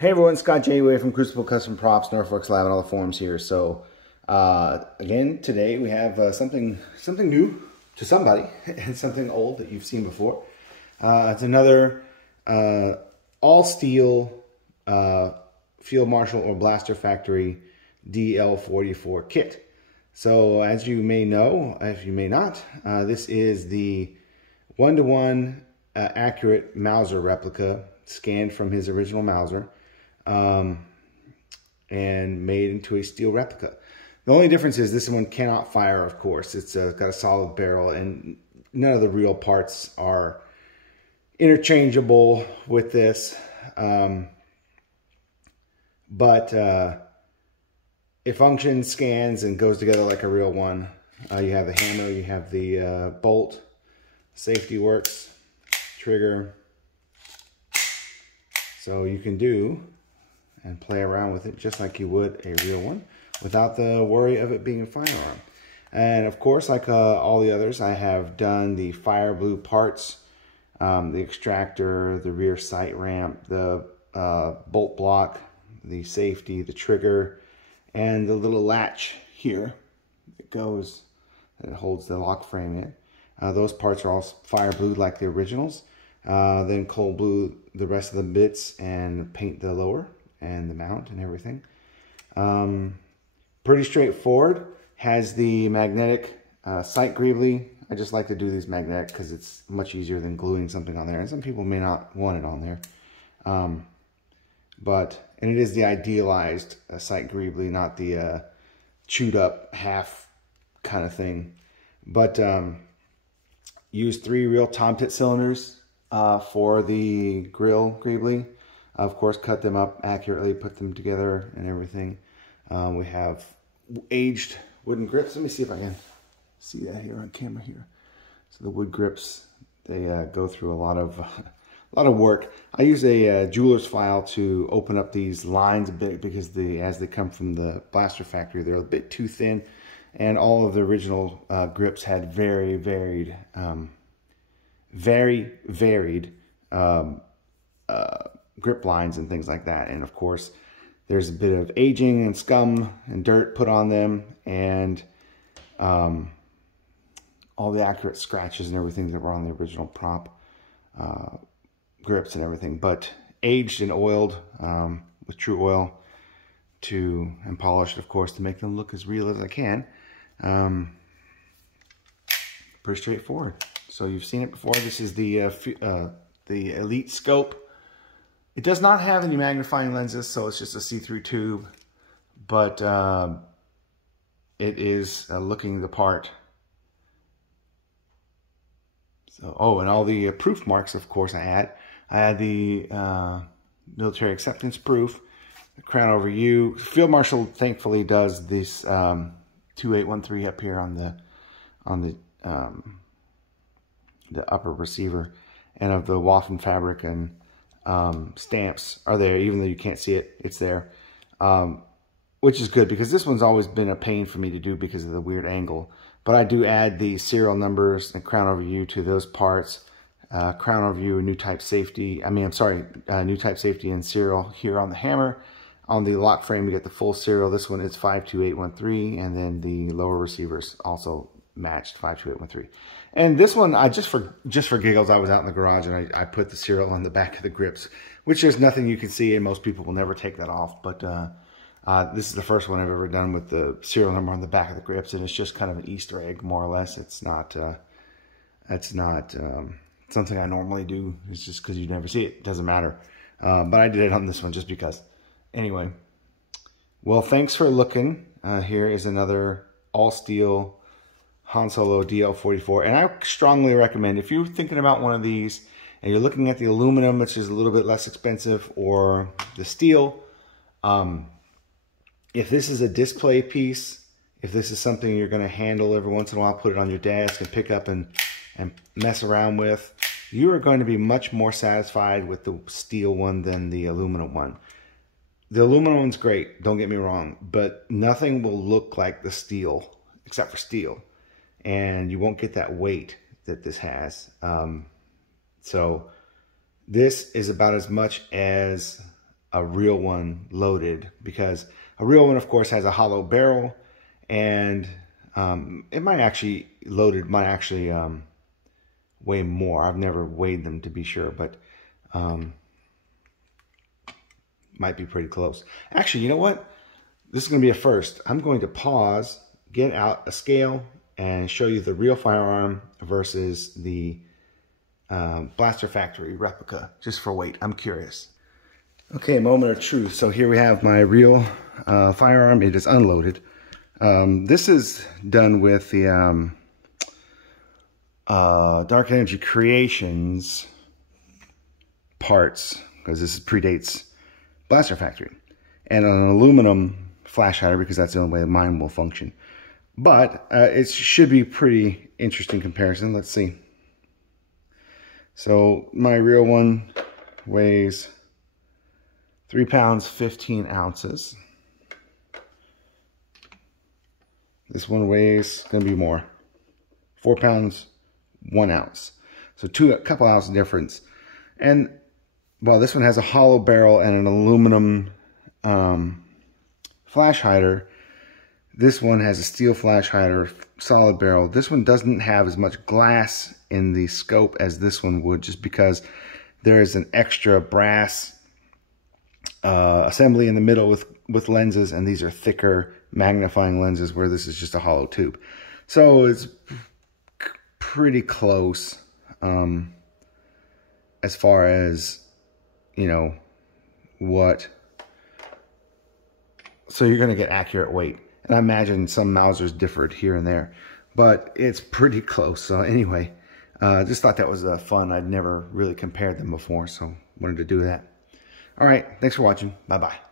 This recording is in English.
Hey everyone, Scott J. from Crucible Custom Props, Norfolk Lab, and all the forums here. So again, today we have something new to somebody and something old that you've seen before. It's another all steel Field Marshal or Blaster Factory DL44 kit. So as you may know, if you may not, this is the 1-to-1 accurate Mauser replica scanned from his original Mauser. And made into a steel replica. The only difference is this one cannot fire, of course. It's got a solid barrel, and none of the real parts are interchangeable with this. But it functions, scans, and goes together like a real one. You have the hammer, you have the bolt, safety works, trigger. So you can do and play around with it just like you would a real one without the worry of it being a firearm. And of course, like all the others, I have done the fire blue parts, the extractor, the rear sight ramp, the bolt block, the safety, the trigger, and the little latch here that goes, that holds the lock frame in. Those parts are all fire blue like the originals. Then cold blue the rest of the bits and paint the lower and the mount and everything. Pretty straightforward. Has the magnetic sight greebly. I just like to do these magnetic because it's much easier than gluing something on there. And some people may not want it on there. And it is the idealized sight greebly, not the chewed up half kind of thing. But use 3 real tom tit cylinders for the grill greebly. Of course, cut them up accurately, put them together and everything. We have aged wooden grips. Let me see if I can see that here on camera here. So the wood grips, they go through a lot of work. I use a jeweler's file to open up these lines a bit because as they come from the Blaster Factory, they're a bit too thin. And all of the original grips had very varied grip lines and things like that. And of course, there's a bit of aging and scum and dirt put on them, and all the accurate scratches and everything that were on the original prop grips and everything, but aged and oiled with true oil and polished, of course, to make them look as real as I can. Pretty straightforward. So you've seen it before. This is the Elite Scope. It does not have any magnifying lenses, so it's just a see-through tube, but it is looking the part. So, oh, and all the proof marks, of course, I had the military acceptance proof, the crown over U. Field Marshal thankfully does this 2813 up here on the upper receiver, and of the Waffen fabric and stamps are there, even though you can't see it, it's there, which is good because this one's always been a pain for me to do because of the weird angle. But I do add the serial numbers and crown over U to those parts, crown over U, new type safety, new type safety and serial here on the hammer. On the lock frame, you get the full serial. This one is 52813, and then the lower receivers also matched 52813. And this one, I just for giggles, I was out in the garage and I put the serial on the back of the grips, which there's nothing you can see, and most people will never take that off. But this is the first one I've ever done with the serial number on the back of the grips, and it's just kind of an Easter egg, more or less. It's not something I normally do. It's just because you never see it. It doesn't matter. But I did it on this one just because. Anyway, well, thanks for looking. Here is another all-steel Han Solo DL44, and I strongly recommend, if you're thinking about one of these and you're looking at the aluminum, which is a little bit less expensive, or the steel, if this is a display piece, if this is something you're going to handle every once in a while, put it on your desk and pick up and mess around with, you are going to be much more satisfied with the steel one than the aluminum one. The aluminum one's great, don't get me wrong, but nothing will look like the steel except for steel. And you won't get that weight that this has. So this is about as much as a real one loaded, because a real one, of course, has a hollow barrel, and it might actually, loaded might actually weigh more. I've never weighed them to be sure, but might be pretty close. Actually, you know what? This is going to be a first. I'm going to pause, get out a scale, and show you the real firearm versus the Blaster Factory replica, just for weight. I'm curious. Okay, moment of truth. So here we have my real firearm. It is unloaded. This is done with the Dark Energy Creations parts, because this predates Blaster Factory, and an aluminum flash hider, because that's the only way mine will function. But it should be pretty interesting comparison. Let's see. So my real one weighs 3 pounds 15 ounces. This one weighs, gonna be more, 4 pounds 1 ounce. So a couple ounce difference. And well, this one has a hollow barrel and an aluminum flash hider. This one has a steel flash hider, solid barrel. This one doesn't have as much glass in the scope as this one would, just because there is an extra brass assembly in the middle with lenses, and these are thicker magnifying lenses, where this is just a hollow tube. So it's pretty close as far as, you know, what. So you're going to get accurate weight. And I imagine some Mausers differed here and there, but it's pretty close. So anyway, just thought that was fun. I'd never really compared them before, so wanted to do that. All right, thanks for watching. Bye-bye.